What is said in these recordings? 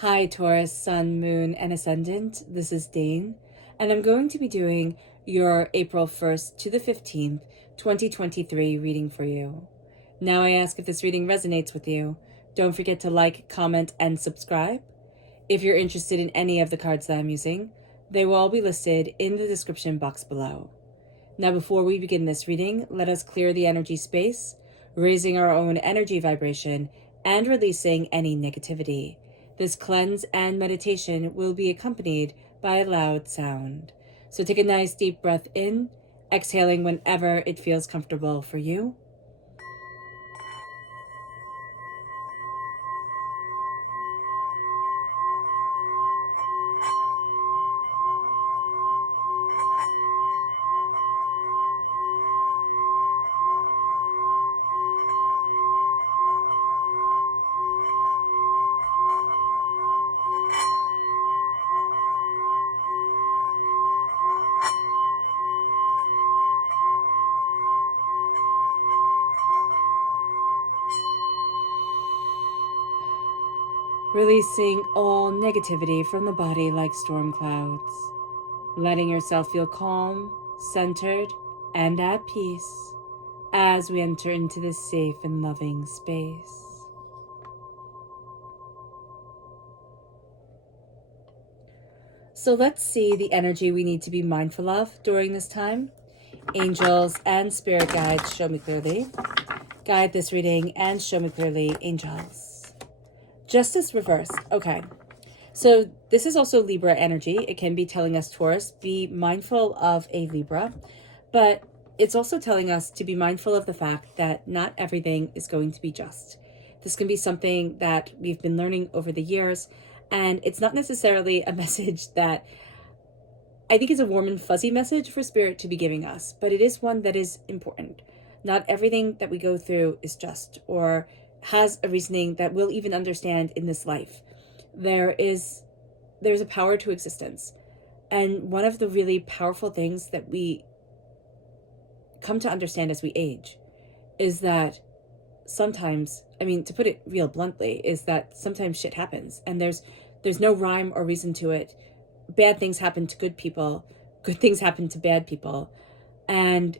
Hi Taurus, Sun, Moon, and Ascendant. This is Dane, and I'm going to be doing your April 1st to the 15th, 2023 reading for you. Now I ask if this reading resonates with you. Don't forget to like, comment, and subscribe. If you're interested in any of the cards that I'm using, they will all be listed in the description box below. Now before we begin this reading, let us clear the energy space, raising our own energy vibration and releasing any negativity. This cleanse and meditation will be accompanied by a loud sound. So take a nice deep breath in, exhaling whenever it feels comfortable for you. Releasing all negativity from the body like storm clouds. Letting yourself feel calm, centered, and at peace as we enter into this safe and loving space. So let's see the energy we need to be mindful of during this time. Angels and spirit guides, show me clearly. Guide this reading and show me clearly, angels. Justice reversed. Okay. So this is also Libra energy. It can be telling us, Taurus, be mindful of a Libra, but it's also telling us to be mindful of the fact that not everything is going to be just. This can be something that we've been learning over the years, and it's not necessarily a message that I think is a warm and fuzzy message for Spirit to be giving us, but it is one that is important. Not everything that we go through is just or has a reasoning that we'll even understand in this life. There's a power to existence. And one of the really powerful things that we come to understand as we age is that sometimes, to put it real bluntly, is that sometimes shit happens and there's no rhyme or reason to it. Bad things happen to good people, good things happen to bad people, and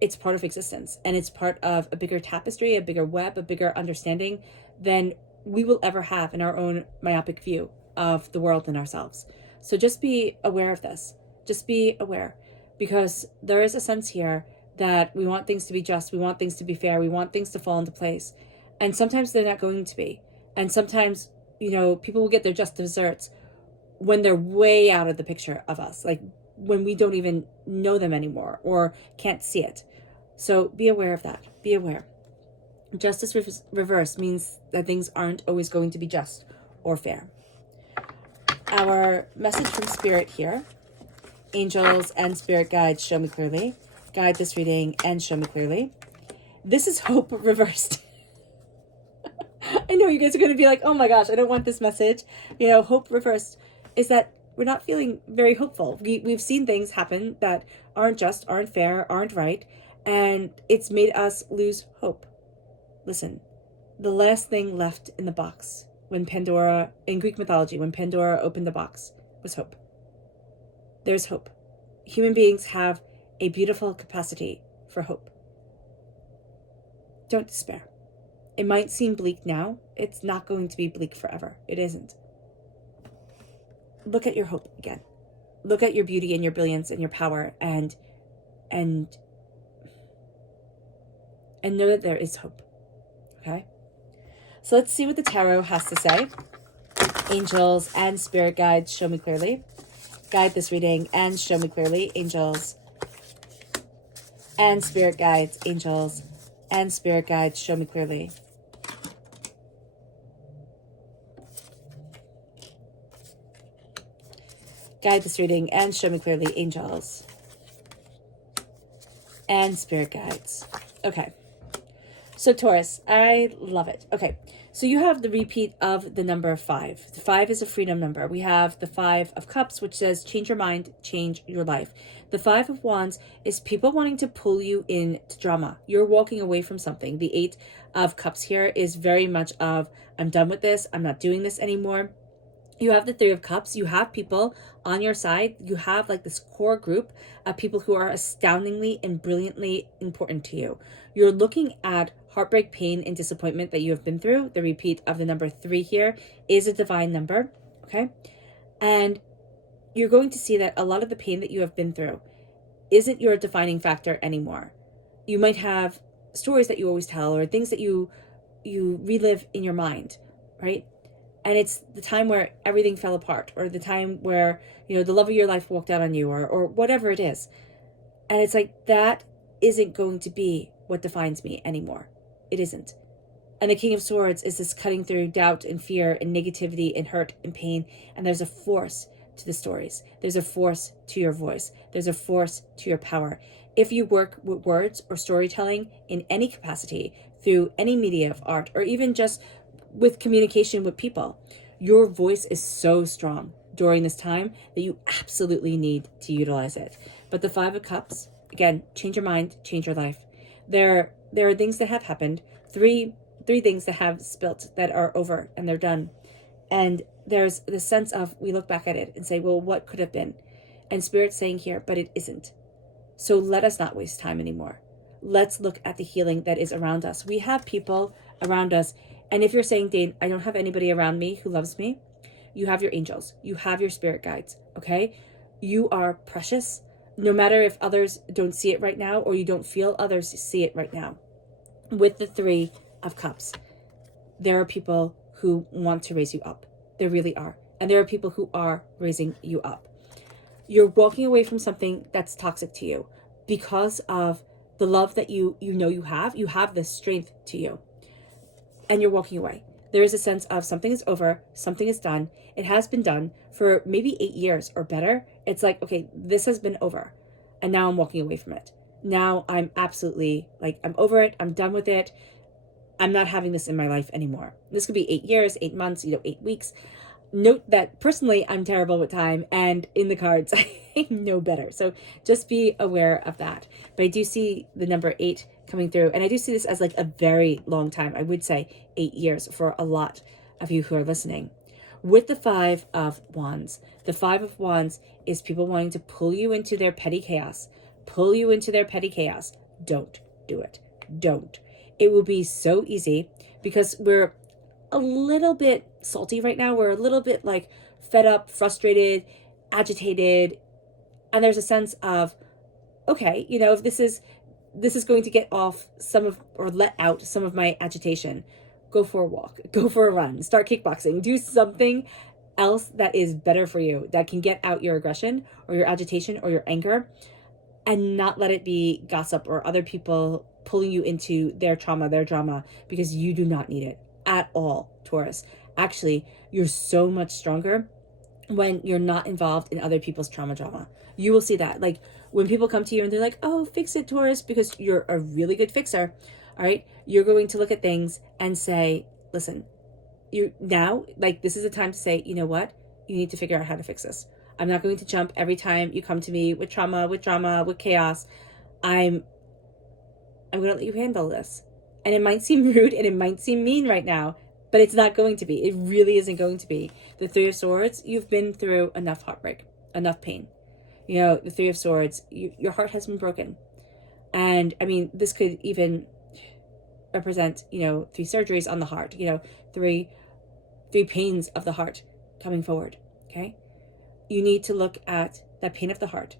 it's part of existence, and it's part of a bigger tapestry, a bigger web, a bigger understanding than we will ever have in our own myopic view of the world and ourselves. So just be aware of this. Just be aware, because there is a sense here that we want things to be just, we want things to be fair, we want things to fall into place. And sometimes they're not going to be. And sometimes, people will get their just desserts when they're way out of the picture of us, like when we don't even know them anymore or can't see it. So be aware of that. Be aware. Justice reverse means that things aren't always going to be just or fair. Our message from Spirit here, angels and spirit guides, show me clearly. Guide this reading and show me clearly. This is hope reversed. I know you guys are going to be like, oh my gosh, I don't want this message. Hope reversed is that we're not feeling very hopeful. We've seen things happen that aren't just, aren't fair, aren't right, and it's made us lose hope. Listen, the last thing left in the box when Pandora, in Greek mythology, when Pandora opened the box, was hope. There's hope. Human beings have a beautiful capacity for hope. Don't despair. It might seem bleak now. It's not going to be bleak forever. It isn't. Look at your hope again. Look at your beauty and your brilliance and your power and know that there is hope. Okay? So let's see what the tarot has to say. Angels and spirit guides, show me clearly. Guide this reading and show me clearly, angels and spirit guides, angels and spirit guides, show me clearly. Guide this reading and show me clearly, angels and spirit guides. Okay. So Taurus, I love it. Okay. So you have the repeat of the number 5. The 5 is a freedom number. We have the 5 of Cups, which says change your mind, change your life. The 5 of Wands is people wanting to pull you into drama. You're walking away from something. The 8 of Cups here is very much of, I'm done with this. I'm not doing this anymore. You have the Three of Cups. You have people on your side. You have like this core group of people who are astoundingly and brilliantly important to you. You're looking at heartbreak, pain, and disappointment that you have been through. The repeat of the number 3 here is a divine number, okay? And you're going to see that a lot of the pain that you have been through isn't your defining factor anymore. You might have stories that you always tell or things that you relive in your mind, right? And it's the time where everything fell apart, or the time where, the love of your life walked out on you, or whatever it is. And it's like, that isn't going to be what defines me anymore. It isn't. And the King of Swords is this cutting through doubt and fear and negativity and hurt and pain. And there's a force to the stories. There's a force to your voice. There's a force to your power. If you work with words or storytelling in any capacity, through any media of art, or even just with communication with people, your voice is so strong during this time that you absolutely need to utilize it. But the Five of Cups, again, change your mind, change your life. There are things that have happened, three things that have spilt that are over and they're done. And there's the sense of, we look back at it and say, well, what could have been? And Spirit's saying here, but it isn't. So let us not waste time anymore. Let's look at the healing that is around us. We have people around us. And if you're saying, Dane, I don't have anybody around me who loves me, you have your angels. You have your spirit guides, okay? You are precious, no matter if others don't see it right now or you don't feel others see it right now. With the Three of Cups, there are people who want to raise you up. There really are. And there are people who are raising you up. You're walking away from something that's toxic to you because of the love that you have. You have this strength to you. And you're walking away. There is a sense of something is over, something is done. It has been done for maybe 8 years or better. It's like, okay, this has been over. And now I'm walking away from it. Now I'm absolutely I'm over it. I'm done with it. I'm not having this in my life anymore. This could be 8 years, 8 months, 8 weeks. Note that personally, I'm terrible with time, and in the cards, I know better. So just be aware of that. But I do see the number 8 coming through, and I do see this as a very long time. I would say 8 years for a lot of you who are listening. With the Five of Wands, the Five of Wands is people wanting to pull you into their petty chaos. Pull you into their petty chaos. Don't do it. Don't. It will be so easy because we're a little bit salty right now. We're a little bit fed up, frustrated, agitated. And there's a sense of, okay, if this is going to get off or let out some of my agitation, go for a walk, go for a run, start kickboxing, do something else that is better for you, that can get out your aggression or your agitation or your anger, and not let it be gossip or other people pulling you into their trauma, their drama, because you do not need it at all, Taurus. Actually, you're so much stronger when you're not involved in other people's drama. You will see that. When people come to you and they're like, oh, fix it, Taurus, because you're a really good fixer, all right? You're going to look at things and say, listen, this is a time to say, you know what? You need to figure out how to fix this. I'm not going to jump every time you come to me with trauma, with drama, with chaos. I'm going to let you handle this. And it might seem rude and it might seem mean right now, but it's not going to be. It really isn't going to be. The Three of Swords, you've been through enough heartbreak, enough pain. The Three of Swords, your heart has been broken. And I mean, this could even represent, 3 surgeries on the heart, 3 pains of the heart coming forward, okay? You need to look at that pain of the heart,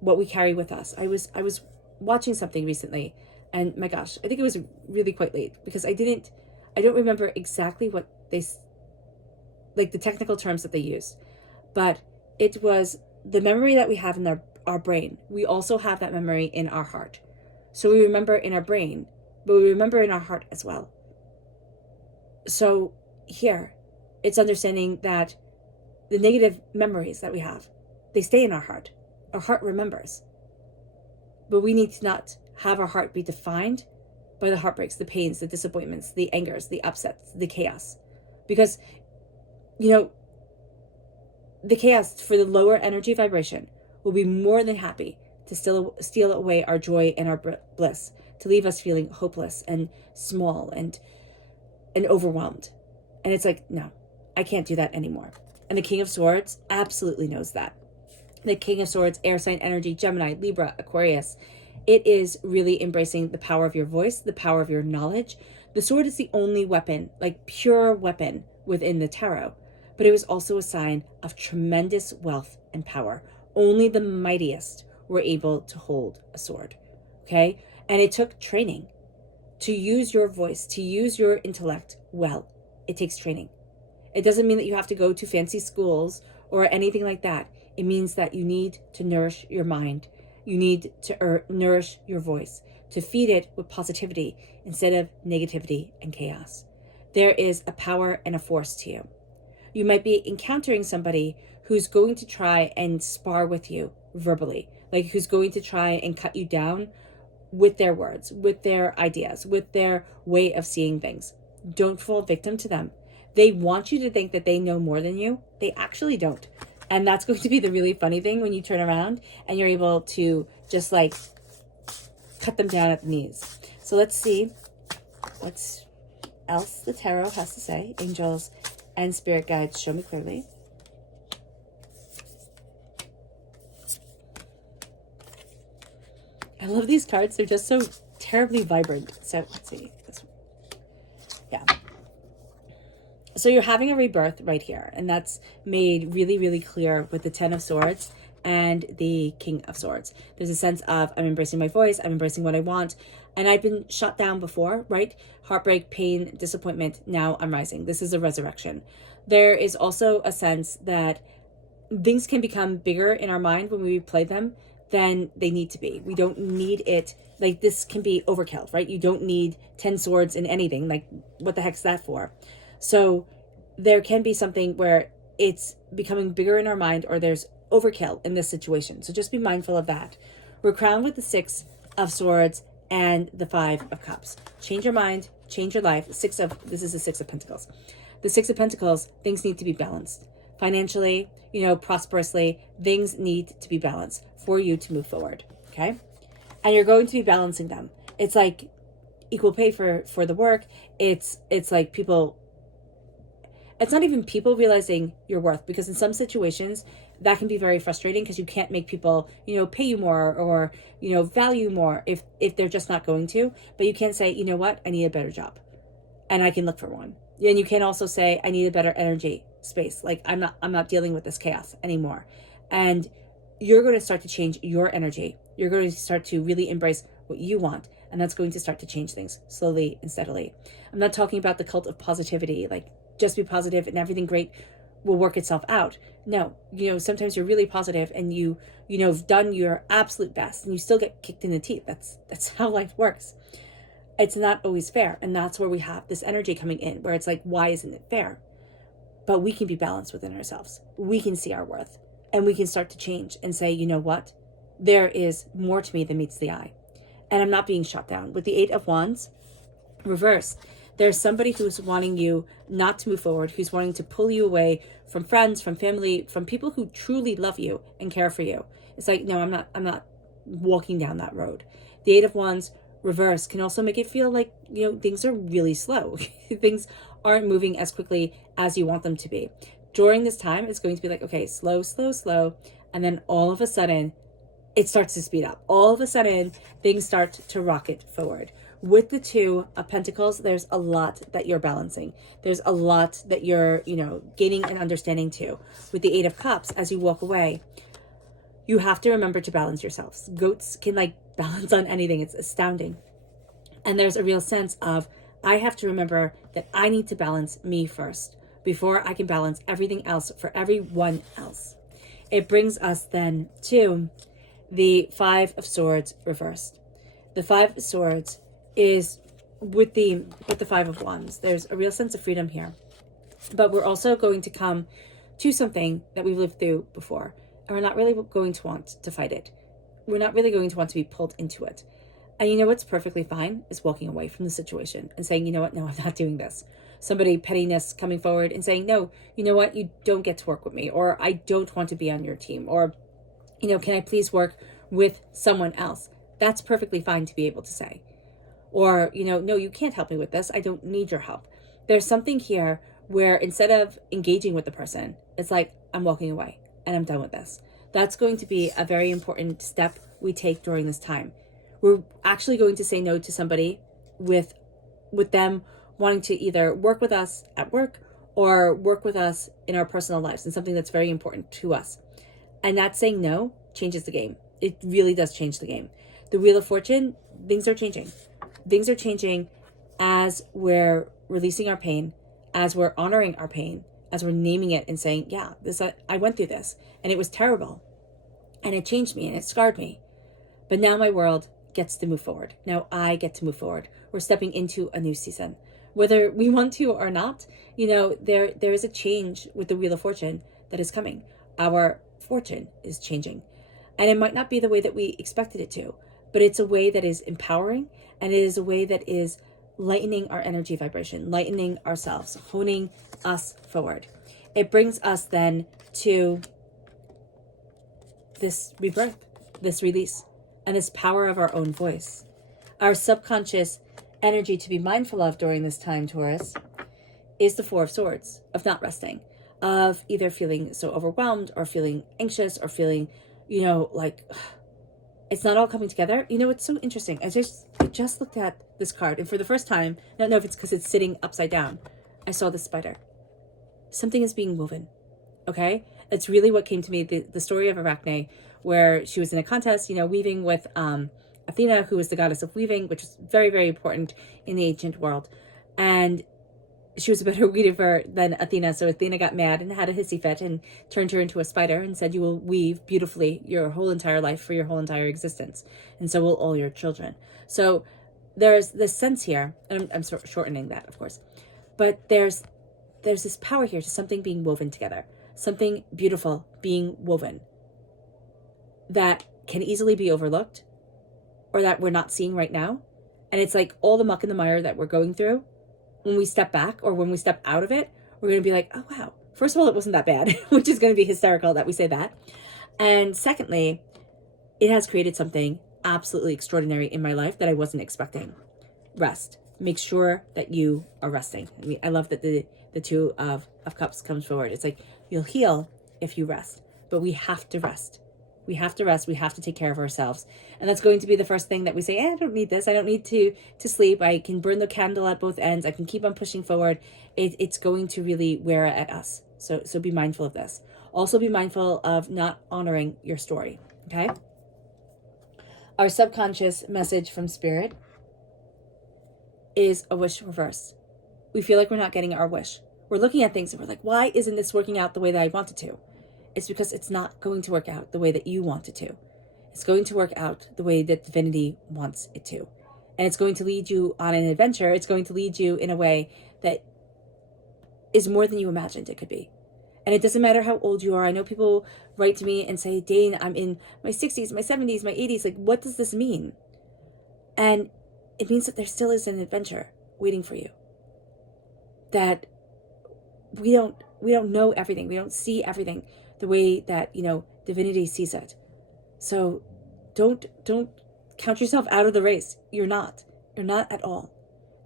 what we carry with us. I was watching something recently, and my gosh, I think it was really quite late because I don't remember exactly what they, the technical terms that they used, but it was the memory that we have in our brain. We also have that memory in our heart. So we remember in our brain, but we remember in our heart as well. So here, it's understanding that the negative memories that we have, they stay in our heart. Our heart remembers. But we need to not have our heart be defined by the heartbreaks, the pains, the disappointments, the angers, the upsets, the chaos. Because, the chaos for the lower energy vibration will be more than happy to steal away our joy and our bliss, to leave us feeling hopeless and small and overwhelmed. And it's no, I can't do that anymore. And the King of Swords absolutely knows that. The King of Swords, air sign energy, Gemini, Libra, Aquarius. It is really embracing the power of your voice, the power of your knowledge. The sword is the only weapon, like pure weapon within the tarot, but it was also a sign of tremendous wealth and power. Only the mightiest were able to hold a sword, okay? And it took training to use your voice, to use your intellect well. It takes training. It doesn't mean that you have to go to fancy schools or anything like that. It means that you need to nourish your mind. You need to nourish your voice, to feed it with positivity instead of negativity and chaos. There is a power and a force to you. You might be encountering somebody who's going to try and spar with you verbally, like who's going to try and cut you down with their words, with their ideas, with their way of seeing things. Don't fall victim to them. They want you to think that they know more than you. They actually don't. And that's going to be the really funny thing when you turn around and you're able to just like cut them down at the knees. So let's see what else the tarot has to say. Angels and spirit guides, show me clearly. I love these cards. They're just so terribly vibrant. So let's see. Yeah. So you're having a rebirth right here, and that's made really, really clear with the Ten of Swords and the King of Swords. There's a sense of, I'm embracing my voice, I'm embracing what I want, and I've been shut down before, right? Heartbreak, pain, disappointment. Now I'm rising. This is a resurrection. There is also a sense that things can become bigger in our mind when we play them than they need to be. We don't need it. Like, this can be overkill, right? You don't need 10 swords in anything. Like, what the heck's that for? So there can be something where it's becoming bigger in our mind, or there's overkill in this situation. So just be mindful of that. We're crowned with the Six of Swords and the Five of Cups. Change your mind, change your life. This is the Six of Pentacles. The Six of Pentacles, things need to be balanced. Financially, prosperously, things need to be balanced for you to move forward, okay? And you're going to be balancing them. It's like equal pay for the work. It's like people, it's not even people realizing your worth, because in some situations that can be very frustrating because you can't make people, pay you more or, value more if they're just not going to. But you can say, you know what, I need a better job and I can look for one. And you can also say, I need a better energy space. Like, I'm not dealing with this chaos anymore. And you're going to start to change your energy. You're going to start to really embrace what you want. And that's going to start to change things slowly and steadily. I'm not talking about the cult of positivity, like just be positive and everything great will work itself out. No, sometimes you're really positive and you've done your absolute best and you still get kicked in the teeth. That's how life works. It's not always fair. And that's where we have this energy coming in, where it's like, why isn't it fair? But we can be balanced within ourselves. We can see our worth and we can start to change and say, you know what? There is more to me than meets the eye. And I'm not being shot down. With the Eight of Wands reversed, there's somebody who's wanting you not to move forward, who's wanting to pull you away from friends, from family, from people who truly love you and care for you. It's like, no, I'm not walking down that road. The Eight of Wands reverse can also make it feel like, things are really slow. Things aren't moving as quickly as you want them to be. During this time, it's going to be like, okay, slow, slow, slow. And then all of a sudden, it starts to speed up. All of a sudden, things start to rocket forward. With the Two of Pentacles, there's a lot that you're balancing. There's a lot that you're, gaining an understanding to. With the Eight of Cups, as you walk away, you have to remember to balance yourselves. Goats can balance on anything. It's astounding. And there's a real sense of, I have to remember that I need to balance me first before I can balance everything else for everyone else. It brings us then to the Five of Swords reversed. The Five of Swords is with the Five of Wands. There's a real sense of freedom here. But we're also going to come to something that we've lived through before. And we're not really going to want to fight it. We're not really going to want to be pulled into it. And what's perfectly fine is walking away from the situation and saying, you know what, no, I'm not doing this. Somebody, pettiness, coming forward and saying, no, you know what, you don't get to work with me, or I don't want to be on your team, or, can I please work with someone else? That's perfectly fine to be able to say. Or, no, you can't help me with this. I don't need your help. There's something here where instead of engaging with the person, it's like, I'm walking away and I'm done with this. That's going to be a very important step we take during this time. We're actually going to say no to somebody with them wanting to either work with us at work or work with us in our personal lives, and something that's very important to us. And that saying no changes the game. It really does change the game. The Wheel of Fortune, things are changing. Things are changing as we're releasing our pain, as we're honoring our pain, as we're naming it and saying, yeah, I went through this and it was terrible and it changed me and it scarred me. But now my world gets to move forward. Now I get to move forward. We're stepping into a new season. Whether we want to or not, there is a change with the Wheel of Fortune that is coming. Our fortune is changing. And it might not be the way that we expected it to, but it's a way that is empowering, and it is a way that is lightening our energy vibration, lightening ourselves, honing us forward. It brings us then to this rebirth, this release, and this power of our own voice. Our subconscious energy to be mindful of during this time, Taurus, is the Four of Swords, of not resting, of either feeling so overwhelmed or feeling anxious or feeling, like it's not all coming together. It's so interesting. I just looked at this card, and for the first time, I don't know if it's because it's sitting upside down, I saw the spider. Something is being woven. Okay? It's really what came to me, the story of Arachne, where she was in a contest, weaving with Athena, who was the goddess of weaving, which is very, very important in the ancient world. And she was a better weaver than Athena, so Athena got mad and had a hissy fit and turned her into a spider and said, you will weave beautifully your whole entire life for your whole entire existence, and so will all your children. So there's this sense here, and I'm shortening that, of course, but there's this power here to something being woven together, something beautiful being woven that can easily be overlooked or that we're not seeing right now. And it's like all the muck and the mire that we're going through, when we step back or when we step out of it, we're going to be like, oh, wow. First of all, it wasn't that bad, which is going to be hysterical that we say that. And secondly, it has created something absolutely extraordinary in my life that I wasn't expecting. Rest. Make sure that you are resting. I love that the Two of Cups comes forward. It's like, you'll heal if you rest, but we have to rest. We have to rest. We have to take care of ourselves. And that's going to be the first thing that we say, I don't need this. I don't need to sleep. I can burn the candle at both ends. I can keep on pushing forward. It's going to really wear at us. So be mindful of this. Also be mindful of not honoring your story. Okay? Our subconscious message from Spirit is a wish reverse. We feel like we're not getting our wish. We're looking at things and we're like, why isn't this working out the way that I want it to? It's because it's not going to work out the way that you want it to. It's going to work out the way that divinity wants it to. And it's going to lead you on an adventure. It's going to lead you in a way that is more than you imagined it could be. And it doesn't matter how old you are. I know people write to me and say, Dane, I'm in my 60s, my 70s, my 80s. Like, what does this mean? And it means that there still is an adventure waiting for you. That we don't know everything. We don't see everything the way that, divinity sees it. So don't count yourself out of the race. You're not at all.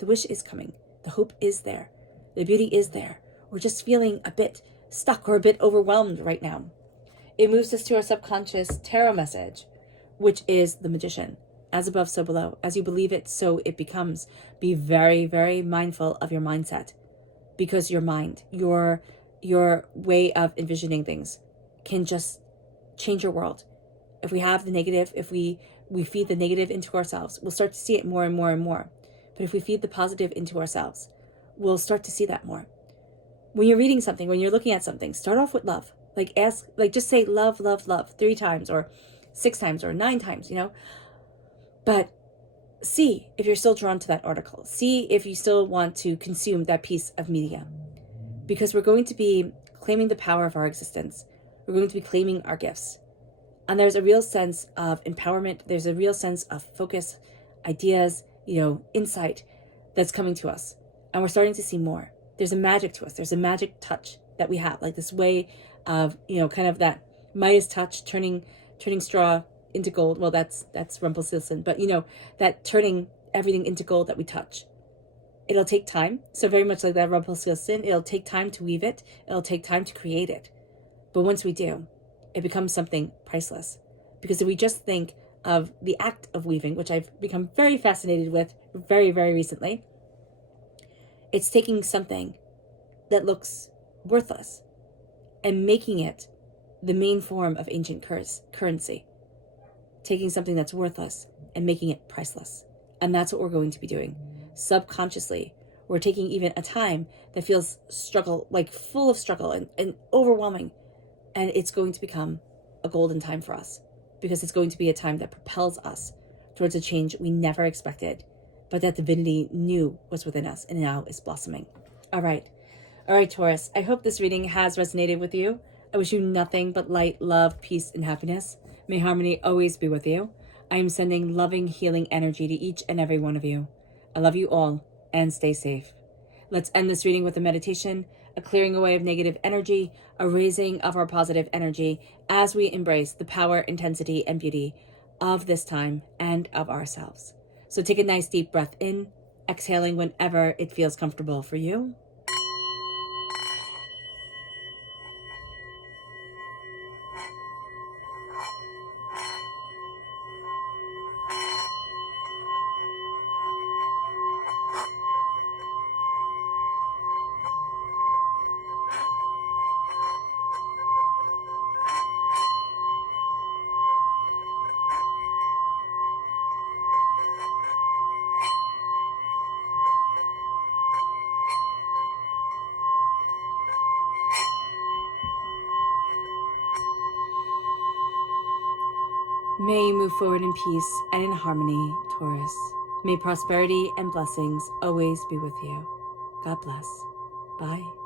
The wish is coming. The hope is there. The beauty is there. We're just feeling a bit stuck or a bit overwhelmed right now. It moves us to our subconscious tarot message, which is the Magician. As above, so below. As you believe it, so it becomes. Be very, very mindful of your mindset, because your mind, your way of envisioning things can just change your world. If we have the negative, if we feed the negative into ourselves, we'll start to see it more and more and more. But if we feed the positive into ourselves, we'll start to see that more. When you're reading something, when you're looking at something, start off with love. Just say love, love, love 3 times or 6 times or 9 times, But see if you're still drawn to that article. See if you still want to consume that piece of media. Because we're going to be claiming the power of our existence. We're going to be claiming our gifts. And there's a real sense of empowerment. There's a real sense of focus, ideas, insight that's coming to us. And we're starting to see more. There's a magic to us. There's a magic touch that we have, like this way of, kind of that Midas touch, turning straw into gold. Well, that's Rumpelstiltskin, but that turning everything into gold that we touch. It'll take time. So very much like that Rumpelstiltskin, it'll take time to weave it. It'll take time to create it. But once we do, it becomes something priceless. Because if we just think of the act of weaving, which I've become very fascinated with very, very recently, it's taking something that looks worthless and making it the main form of ancient currency. Taking something that's worthless and making it priceless. And that's what we're going to be doing. Subconsciously, we're taking even a time that feels struggle, like full of struggle and overwhelming. And it's going to become a golden time for us, because it's going to be a time that propels us towards a change we never expected, but that divinity knew was within us and now is blossoming. All right, Taurus, I hope this reading has resonated with you. I wish you nothing but light, love, peace, and happiness. May harmony always be with you. I am sending loving, healing energy to each and every one of you. I love you all, and stay safe. Let's end this reading with a meditation, a clearing away of negative energy, a raising of our positive energy as we embrace the power, intensity, and beauty of this time and of ourselves. So take a nice deep breath in, exhaling whenever it feels comfortable for you. May you move forward in peace and in harmony, Taurus. May prosperity and blessings always be with you. God bless. Bye.